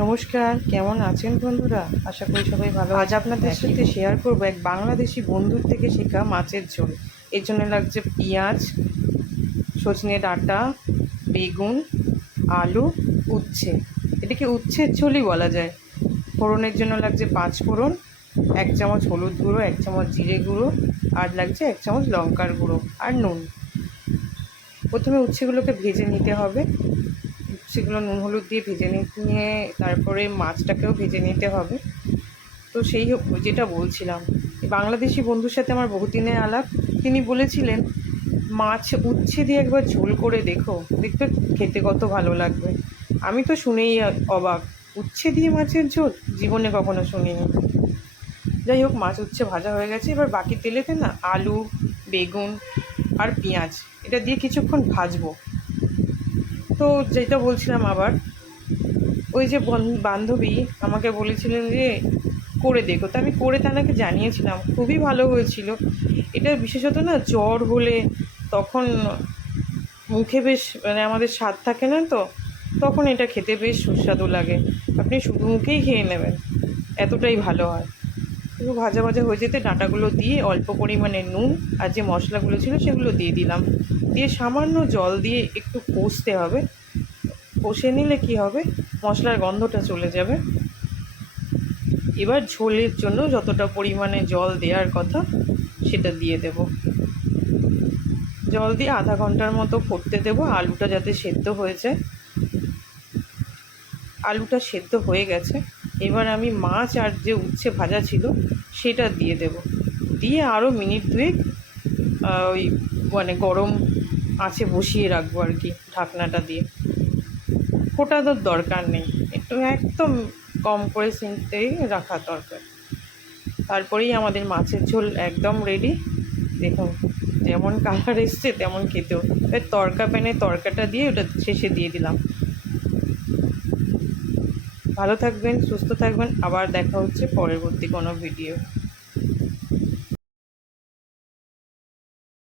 নমস্কার, কেমন আছেন বন্ধুরা? আশা করি সবাই ভালো। আজ আপনাদের সাথে শেয়ার করব এক বাংলাদেশি বন্ধুর থেকে শেখা মাছের ঝোল। এর জন্য লাগছে পেঁয়াজ, সজনে ডাঁটা, বেগুন, আলু, উচ্ছে। এটাকে উচ্ছের ঝোলই বলা যায়। ফোড়নের জন্য লাগছে 5 ফোড়ন, 1 চামচ হলুদ গুঁড়ো, 1 চামচ জিরে গুঁড়ো, আর লাগছে 1 চামচ লঙ্কার গুঁড়ো আর নুন। প্রথমে উচ্ছেগুলোকে ভেজে নিতে হবে। সেগুলো নুন হলুদ দিয়ে ভেজে নিয়ে তারপরে মাছটাকেও ভেজে নিতে হবে। তো সেই যেটা বলছিলাম, বাংলাদেশি বন্ধুর সাথে আমার বহুদিনের আলাপ। তিনি বলেছিলেন মাছ উচ্ছে দিয়ে একবার ঝোল করে দেখবে খেতে কত ভালো লাগবে। আমি তো শুনেই অবাক, উচ্ছে দিয়ে মাছের ঝোল জীবনে কখনো শুনিনি। যাই হোক, মাছ উচ্ছে ভাজা হয়ে গেছে। এবার বাকি তেলেতে না আলু, বেগুন আর পেঁয়াজ এটা দিয়ে কিছুক্ষণ ভাজবো। তো যেটা বলছিলাম আবার, ওই যে বান্ধবী আমাকে বলেছিলেন যে করে দেখো, তো আমি করে তাকে জানিয়েছিলাম, খুবই ভালো হয়েছিল। এটা বিশেষত না জ্বর হলে তখন মুখে বেশ আমাদের স্বাদ থাকে না, তো তখন এটা খেতে বেশ সুস্বাদু লাগে। আপনি শুধু মুখেই খেয়ে নেবেন, এতটাই ভালো হয়। একটু ভাজা ভাজা হয়ে যেতে ডাঁটাগুলো দিয়ে অল্প পরিমাণে নুন আর যে মশলাগুলো ছিল সেগুলো দিয়ে দিলাম। দিয়ে সামান্য জল দিয়ে একটু কষতে হবে। কষে নিলে কি হবে, মশলার গন্ধটা চলে যাবে। এবার ঝোলের জন্য যতটা পরিমাণে জল দেওয়ার কথা সেটা দিয়ে দেব। জল দিয়ে আধা ঘন্টার মতো ফুটতে দেব, আলুটা যাতে সেদ্ধ হয়ে যায়। আলুটা সেদ্ধ হয়ে গেছে। এবার আমি মাছ আর যে উচ্ছে ভাজা ছিল সেটা দিয়ে দেব। দিয়ে আরও মিনিট দুয়েক ওই গরম আঁচে বসিয়ে রাখবো আর কি, ঢাকনাটা দিয়ে। ফোটানোর দরকার নেই, একটু একদম কম করে সিমতেই রাখা দরকার। তারপরেই আমাদের মাছের ঝোল একদম রেডি। দেখুন যেমন কালার এসছে তেমন খেতেও। এবার তড়কা প্যানে তড়কাটা দিয়ে ওটা শেষে দিয়ে দিলাম। ভালো থাকবেন, সুস্থ থাকবেন, আবার দেখা হচ্ছে পরবর্তী কোনো ভিডিও।